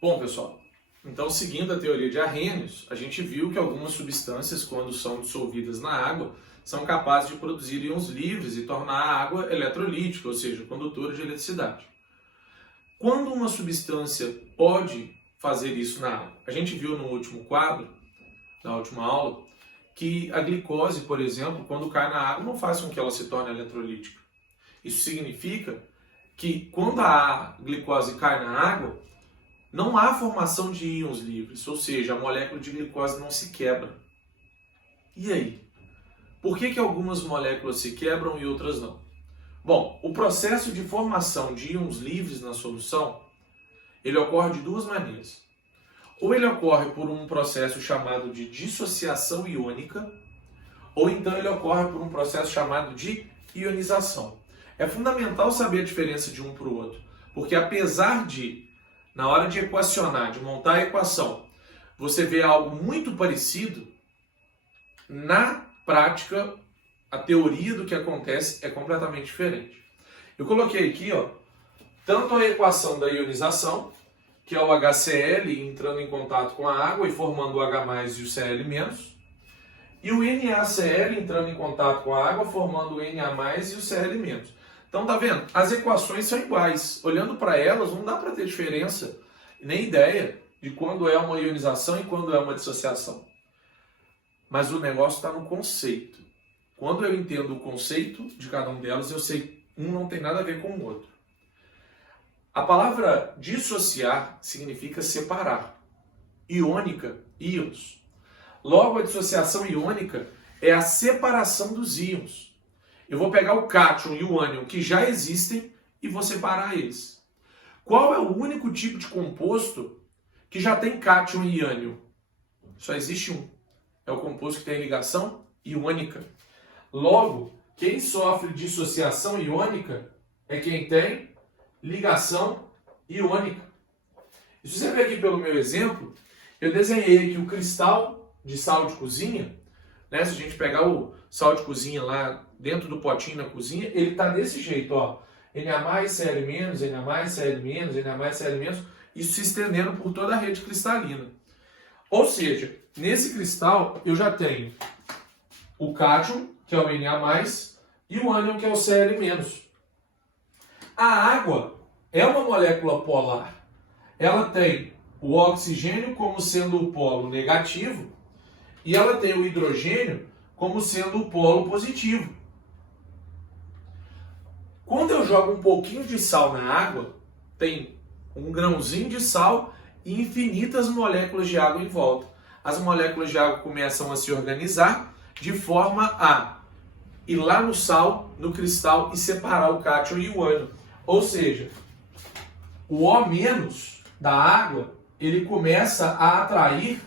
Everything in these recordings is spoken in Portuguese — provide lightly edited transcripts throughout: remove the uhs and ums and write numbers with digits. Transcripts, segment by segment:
Bom, pessoal, então seguindo a teoria de Arrhenius, a gente viu que algumas substâncias, quando são dissolvidas na água, são capazes de produzir íons livres e tornar a água eletrolítica, ou seja, condutora de eletricidade. Quando uma substância pode fazer isso na água? A gente viu no último quadro, na última aula, que a glicose, por exemplo, quando cai na água, não faz com que ela se torne eletrolítica. Isso significa que quando a glicose cai na água, não há formação de íons livres, ou seja, a molécula de glicose não se quebra. E aí? Por que algumas moléculas se quebram e outras não? Bom, o processo de formação de íons livres na solução, ele ocorre de duas maneiras. Ou ele ocorre por um processo chamado de dissociação iônica, ou então ele ocorre por um processo chamado de ionização. É fundamental saber a diferença de um para o outro, porque apesar de, na hora de equacionar, de montar a equação, você vê algo muito parecido, na prática, a teoria do que acontece é completamente diferente. Eu coloquei aqui, tanto a equação da ionização, que é o HCl entrando em contato com a água e formando o H+, e o Cl-, e o NaCl entrando em contato com a água, formando o Na+, e o Cl-. Então, tá vendo? As equações são iguais. Olhando para elas, não dá para ter diferença, nem ideia de quando é uma ionização e quando é uma dissociação. Mas o negócio está no conceito. Quando eu entendo o conceito de cada um delas, eu sei que um não tem nada a ver com o outro. A palavra dissociar significa separar. Iônica, íons. Logo, a dissociação iônica é a separação dos íons. Eu vou pegar o cátion e o ânion que já existem e vou separar eles. Qual é o único tipo de composto que já tem cátion e ânion? Só existe um. É o composto que tem ligação iônica. Logo, quem sofre dissociação iônica é quem tem ligação iônica. E se você ver aqui pelo meu exemplo, eu desenhei aqui o cristal de sal de cozinha, né? Se a gente pegar o sal de cozinha lá dentro do potinho na cozinha, ele está desse jeito, Na+, Cl-, Na+, Cl-, Na+, Cl-, isso se estendendo por toda a rede cristalina. Ou seja, nesse cristal eu já tenho o cátion, que é o Na+, e o ânion, que é o Cl-. A água é uma molécula polar. Ela tem o oxigênio como sendo o polo negativo e ela tem o hidrogênio como sendo o polo positivo. Quando eu jogo um pouquinho de sal na água, tem um grãozinho de sal e infinitas moléculas de água em volta. As moléculas de água começam a se organizar de forma a ir lá no sal, no cristal, e separar o cátion e o ânion. Ou seja, o O- da água, ele começa a atrair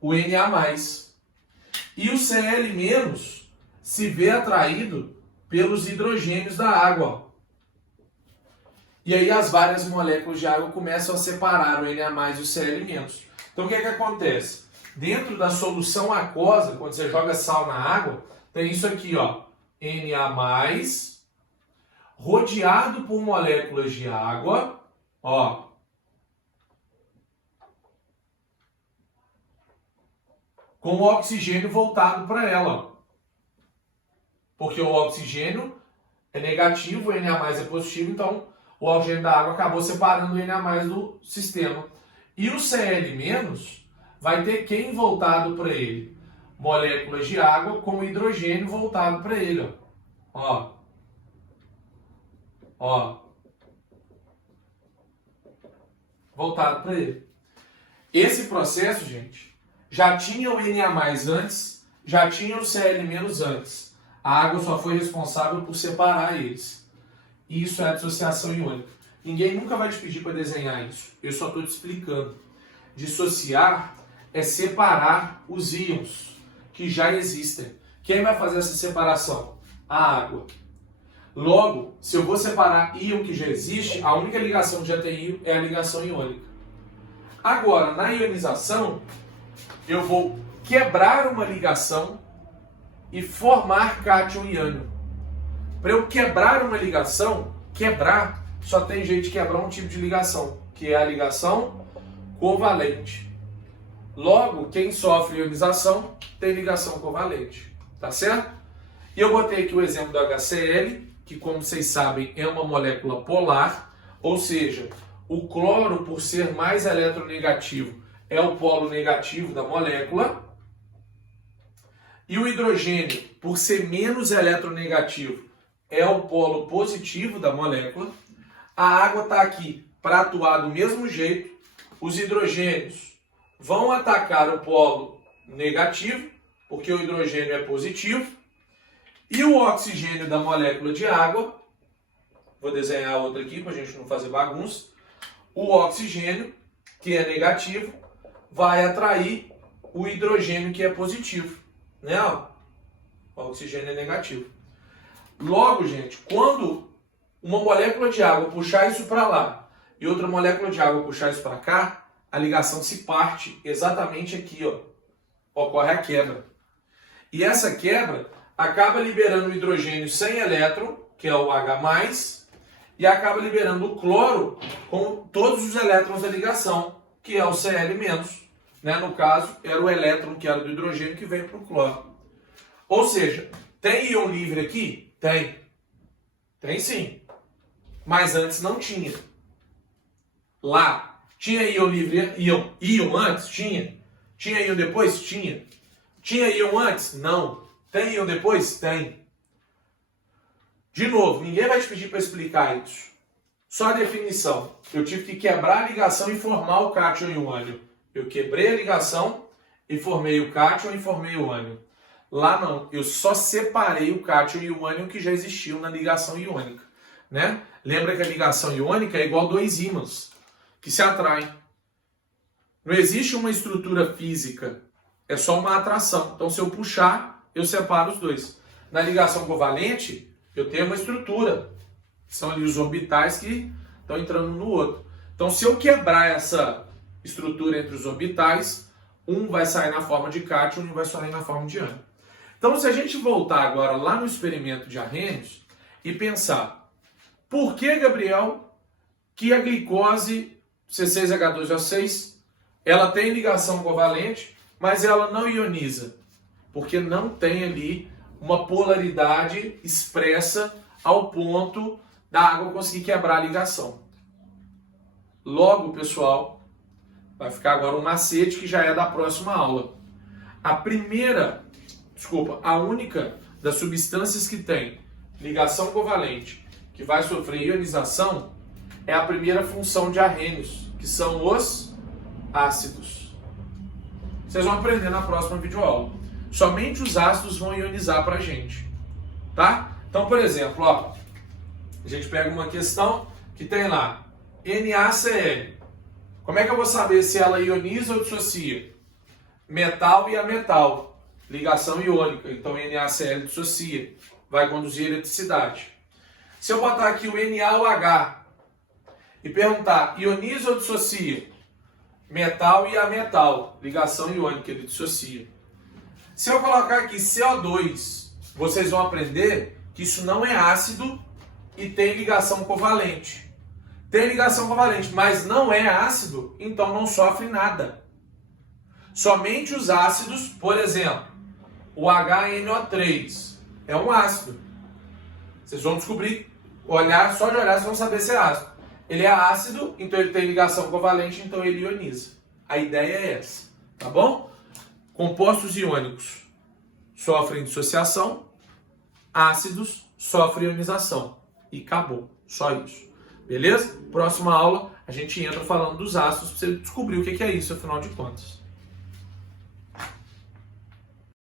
o Na+. E o Cl- se vê atraído pelos hidrogênios da água. E aí as várias moléculas de água começam a separar o Na+ e o Cl-. Então o que acontece? Dentro da solução aquosa, quando você joga sal na água, tem isso aqui, Na+, rodeado por moléculas de água, com o oxigênio voltado para ela. Porque o oxigênio é negativo, o Na+ é positivo, então o oxigênio da água acabou separando o Na+ do sistema. E o Cl- vai ter quem voltado para ele? Moléculas de água com hidrogênio voltado para ele. Voltado para ele. Esse processo, gente, já tinha o Na+ antes, já tinha o Cl- antes. A água só foi responsável por separar eles. Isso é a dissociação iônica. Ninguém nunca vai te pedir para desenhar isso. Eu só estou te explicando. Dissociar é separar os íons que já existem. Quem vai fazer essa separação? A água. Logo, se eu vou separar íon que já existe, a única ligação que já tem íon é a ligação iônica. Agora, na ionização, eu vou quebrar uma ligação e formar cátion e ânion. Para eu quebrar uma ligação, quebrar só tem jeito de quebrar um tipo de ligação, que é a ligação covalente. Logo, quem sofre ionização tem ligação covalente, tá certo? E eu botei aqui o exemplo do HCl, que como vocês sabem é uma molécula polar, ou seja, o cloro, por ser mais eletronegativo, é o polo negativo da molécula, e o hidrogênio, por ser menos eletronegativo, é o polo positivo da molécula. A água está aqui para atuar do mesmo jeito, os hidrogênios vão atacar o polo negativo, porque o hidrogênio é positivo, e o oxigênio da molécula de água, vou desenhar outra aqui para a gente não fazer bagunça, o oxigênio, que é negativo, vai atrair o hidrogênio, que é positivo, né? O oxigênio é negativo. Logo, gente, quando uma molécula de água puxar isso para lá e outra molécula de água puxar isso para cá, a ligação se parte exatamente aqui, ó. Ocorre a quebra. E essa quebra acaba liberando o hidrogênio sem elétron, que é o H+, e acaba liberando o cloro com todos os elétrons da ligação, que é o Cl-. Né? No caso, era o elétron que era do hidrogênio que veio para o cloro. Ou seja, tem íon livre aqui? Tem. Tem sim. Mas antes não tinha. Lá, tinha íon livre, íon antes? Tinha. Tinha íon depois? Tinha. Tinha íon antes? Não. Tem íon depois? Tem. De novo, ninguém vai te pedir para explicar isso. Só a definição. Eu tive que quebrar a ligação e formar o cátion e o ânion. Eu quebrei a ligação e formei o cátion e formei o ânion. Lá não, eu só separei o cátion e o ânion que já existiam na ligação iônica, né? Lembra que a ligação iônica é igual a dois ímãs que se atraem. Não existe uma estrutura física, é só uma atração. Então, se eu puxar, eu separo os dois. Na ligação covalente, eu tenho uma estrutura, que são ali os orbitais que estão entrando um no outro. Então, se eu quebrar essa estrutura entre os orbitais, um vai sair na forma de cátion e um vai sair na forma de ânion. Então, se a gente voltar agora lá no experimento de Arrhenius e pensar, por que, Gabriel, que a glicose C6H12O6, ela tem ligação covalente, mas ela não ioniza? Porque não tem ali uma polaridade expressa ao ponto da água conseguir quebrar a ligação. Logo, pessoal, vai ficar agora um macete que já é da próxima aula. A única das substâncias que tem ligação covalente que vai sofrer ionização é a primeira função de Arrhenius, que são os ácidos. Vocês vão aprender na próxima videoaula. Somente os ácidos vão ionizar para a gente, tá? Então, por exemplo, ó, a gente pega uma questão que tem lá NaCl. Como é que eu vou saber se ela ioniza ou dissocia? Metal e ametal. Ligação iônica, então NaCl dissocia, vai conduzir eletricidade. Se eu botar aqui o NaOH e perguntar, ioniza ou dissocia? Metal e ametal, ligação iônica, ele dissocia. Se eu colocar aqui CO2, vocês vão aprender que isso não é ácido e tem ligação covalente. Tem ligação covalente, mas não é ácido, então não sofre nada. Somente os ácidos, por exemplo, o HNO3 é um ácido. Vocês vão descobrir, só de olhar vocês vão saber se é ácido. Ele é ácido, então ele tem ligação covalente, então ele ioniza. A ideia é essa, tá bom? Compostos iônicos sofrem dissociação, ácidos sofrem ionização. E acabou, só isso. Beleza? Próxima aula a gente entra falando dos ácidos para você descobrir o que é isso, afinal de contas.